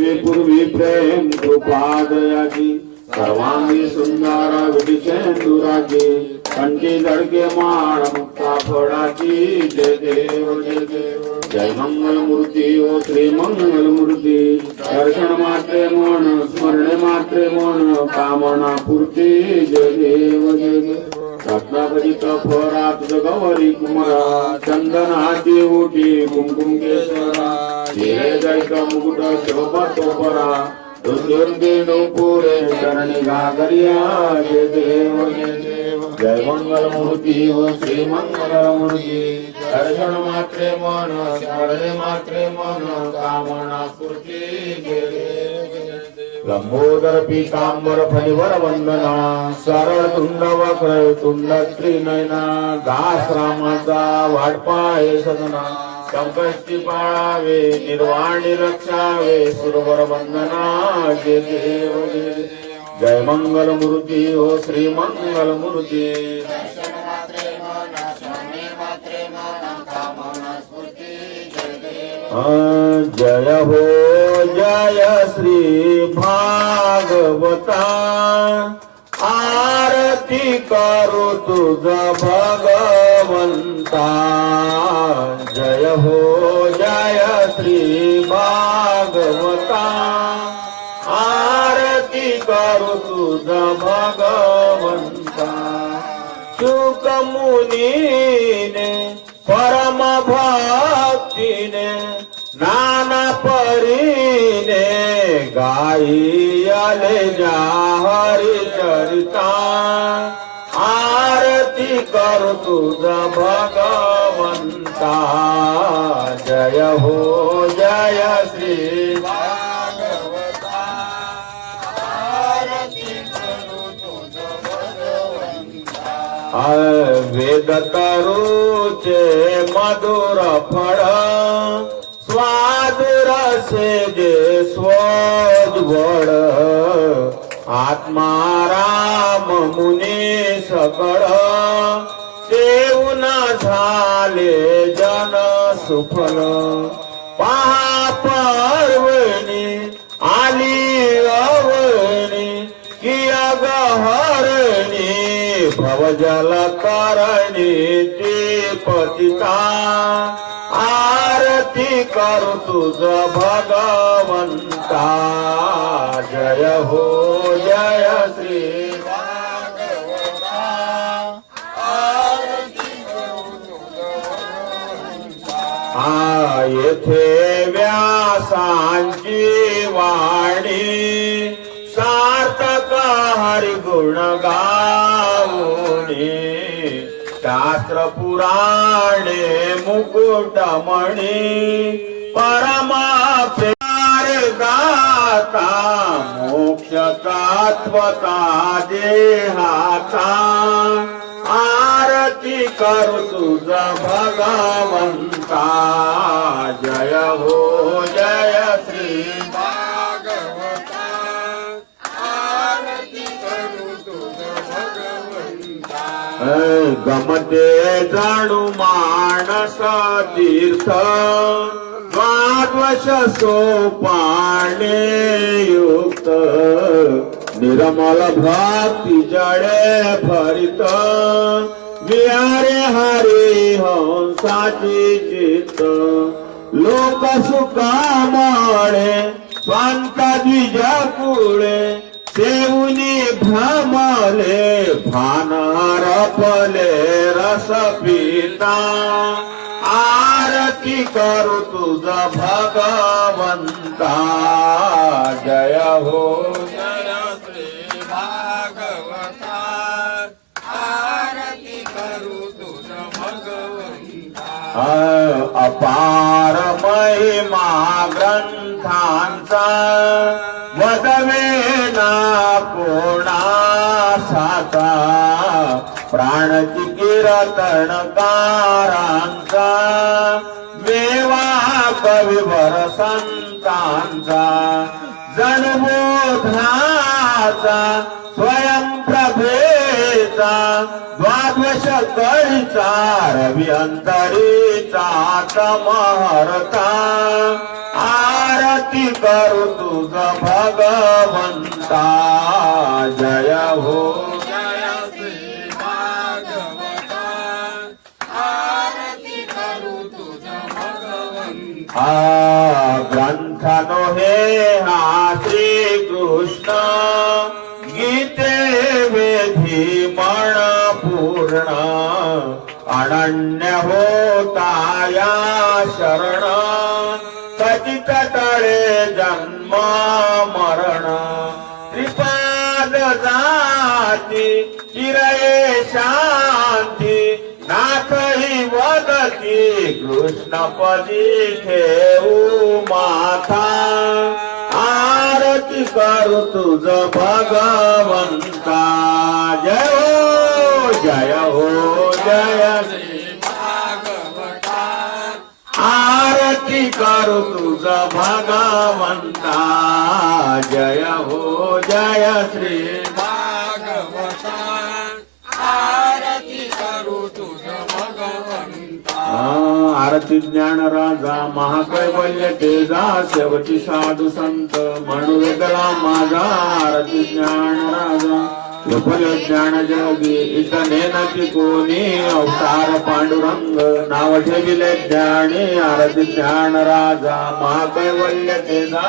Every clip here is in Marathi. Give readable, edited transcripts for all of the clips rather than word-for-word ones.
पूर्वी पूर्वी प्रेम कृपा दयाची सर्वांगी सुंदर विधिचेंदुराची कंठी धडके माळ मुक्ता फळाची जय देव जय देव जय मंगल मूर्ती ओ श्री मंगल मूर्ती दर्शन मात्रे मन स्मरणे मात्रे मन कामना पूर्ती जय देव जय देव रत्नाभरित फरात गौरी कुमारा चंदनाची उठी कुंकुम केसरा हिरे दैक मुकुट शोभा तोपरा दुर्गे पुरे चरणी गागरिया जय देव जय देव जय मंगल मूर्ती व श्री मंगल मूर्ती दर्शन मात्रे मन स्मरणे मात्रे मन कामना स्फूर्ती जय देव लंबोदर पीतांबर फणीवर वंदना सरळ तुंड वक्र तुंड त्रिनयना दास रामाचा वाटपाय सदना संकष्टी पाळावे निर्वाणी रक्षावे सुरवर वंदना जय देव जय देव जय मंगल मूर्ती हो श्री मंगल मूर्ती जय हो जय श्री भागवता आरती करू तुझा भगवंता जय हो जय श्री भागवता आरती करू तुझा भगवंता शुक मुनीने परम भक्तीने नाना परीने गाई आले जा हरी चरिता आरती कर तुझा भगवंता जय हो जय श्री भागवता आरती करू तुझा भगवंता वेद तरुचे मधुर फळ स्वाद रसे जे स्वज्वळ आत्मा राम मुनी सकळ सेवून झाले जन सुफल पहा पर्वणी आली अवणी किया गहरणी भवजल करणी ती पतिता आरती करू तुझ भगवंता जय हो जय श्री भागवता आरती करू तुझ भगवंता येथे व्यासांची वाणी सार्थक हरिगुण गाऊणी शास्त्र पुराणे मुकुटमणी परमा प्यार दाता मोक्ष तत्वता देहाता आरती करू तुझा भगवंता जय हो जय श्री भागवता आरती करू तुझा भगवंता गमते जाणू मानस तीर्थ द्वादश सोपाने युक्त निर्मल भक्ती जळे भरित विहारे हरी हंसाची चित्त लोक सुखामळे स्वांत द्विज कुळे सेवुनी भ्रमले भानार फले रस पिता आरती करू तुझा भगवंता जय हो जय श्री भागवता आरती करू तुझा भगवंता अपार महिमा ग्रंथांचा वदवे ना कोणासाचा प्राणची कीर्तनकारांचा मेवा कविवर संतांचा जन्मोधाचा स्वयंप्रभेचा द्वादश कळीचा रवी अंतरीचा तमहरता आरती करू तुझ भगवंता जय हो जय श्री भागवता आरती करू तुझ भगवंता ग्रंथनो हे हा श्री कृष्ण गीते वेधी मन पूर्ण अनन्य होता या शरण कचित तळे जन्म मरण त्रिपाद जाती चिरये शांती नाथही वदती कृष्णपदी ठेवू माथा आरती करू तुझ भगवंता जय हो जय हो जय श्री भागवता आरती करू तुझ भगवंता जय हो जय श्री भागवता आरती करू तुझ भगवंता आरती ज्ञान राजा महाकैवल्य तेजा शेवटी साधू संत म्हणूला माझा आरती ज्ञान राजा विफल ज्ञान जगी इतने नची कोणी अवतार पांडुरंग नाव ठेविले ज्ञानी आरती ज्ञान राजा महाकैवल्य तेजा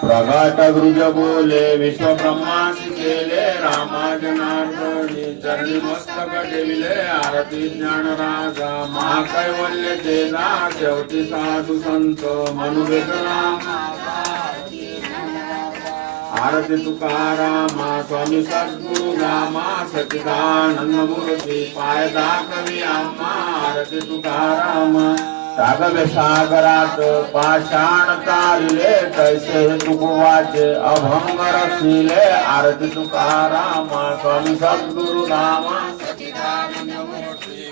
प्रगाट गृज बोले विश्व ब्रह्मांड केले रामा जनार्दनी चरणी मस्तक ठेविले आरती ज्ञान राजा महाकैवल्य तेजा शेवटी साधू संत मनुवेदना आरती तुकारामा स्वामी सद्गुरु रामा सच्चिदानंद मूर्ती पाय दाखवी आम्हा आरती तुकारामा सागवे सागरात पाषाण तारिले तैसे तुकवाचे अभंग रसिले आरती तुकारामा स्वामी सद्गुरु रामा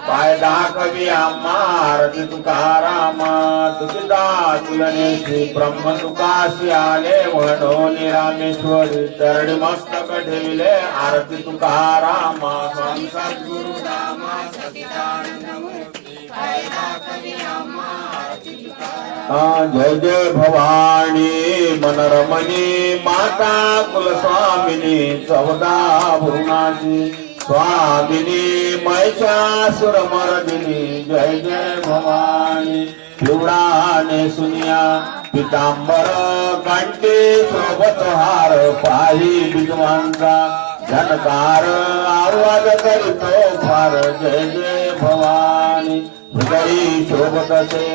पाय दाखवी आम्हा आरती तुकारामा तुझा तुलनेशी ब्रह्म तुकाशी आले म्हणून रामेश्वरी चरणी मस्तक ठेविले आरती तुकारामा स्वामी सद्गुरु रामा जय जय भवानी मनरमणी माता कुलस्वामिनी चौदा भुवनाची स्वामिनी महिषासुरमर्दिनी जय जय भवानी पिवळाने सुनिया पितांबर कंठी सोबत हार पाही बिजवांचा झनकार आवाज करीतो फार जय जय भवानी हृदयी शोभत असे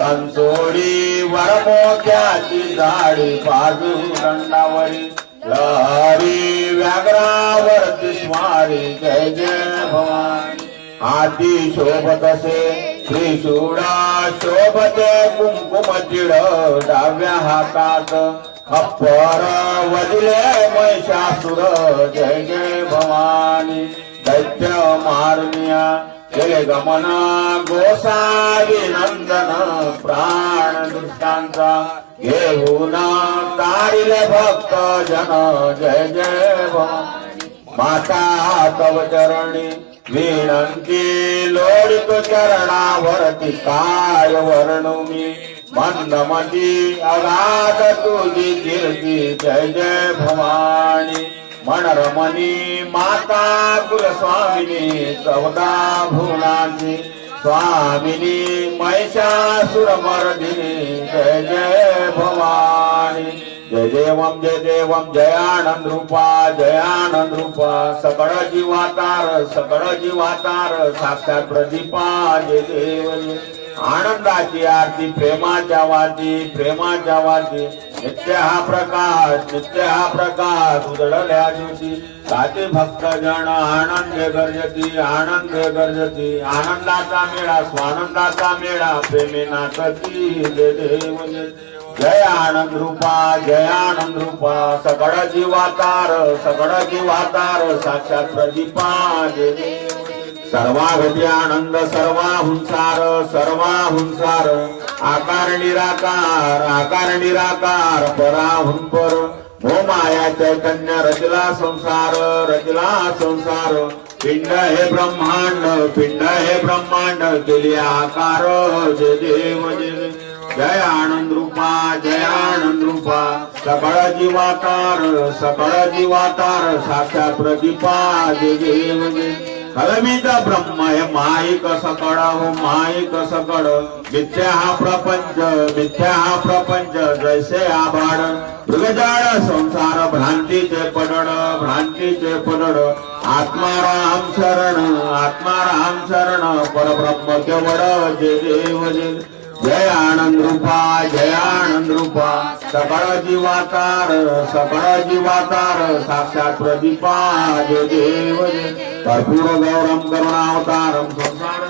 कंचोडी वरमोक्याची जाडी बाजू दंडावरी लहरी व्याघ्रावरती स्वारी जय जय भवानी हाती शोभत असे त्रिशूळा शोभते कुंकुम चिड डाव्या हातात खप्पर वदिले महिषासुर जय जय भवानी दैत्य मारुनिया केले गमन गोसावी नंदन प्राण दुष्टांचा घेऊन तारिले भक्त जन जय जय भवानी माता तव चरणी विनंती लोडितो चरणावरती काय वर्णुमी मंदमती अगाध तुझी कीर्ती जय जय भवानी मनरमणी माता कुलस्वामिनी चौदा भुवनाची स्वामिनी महिषासुरमर्दिनी जय जय भवानी जय देवम जयानंद रूपा सकळ जीवातार साक्षात प्रदीपा जय देव आनंदाची आरती प्रेमाच्या वाची नित्य हा प्रकाश उजळल्या ज्योती साचे भक्त जन आनंद गर्जती आनंदाचा मेळा स्वानंदाचा मेळा प्रेमे नाचती जय देव जय आनंद रूपा सकळ जीवातार साक्षात प्रदीपा जय देव सर्वागती आनंद सर्वाहुं सार आकार निराकार पराहुं पर मो माया चैतन्य रचला संसार पिंड हे ब्रह्मांड पिंड हे ब्रह्मांड केले आकार जय देव जय देव. जय आनंद रूपा जय आनंद रूपा सकळ जीवातार साक्षात प्रदीपा जय देव जय. कलमित ब्रह्म हे माईक सकळ हो माईक सकळ मिथ्या हा प्रपंच जैसे आभाड मृगजाळ संसार भ्रांतीचे पडड आत्माराम शरण परब्रह्म केवळ जय देव जय. जय आनंद रूपा सकळ जीवातार साक्षात प्रदीपा जय देव जय. कर्पूर गौरम करुणावतारम संसार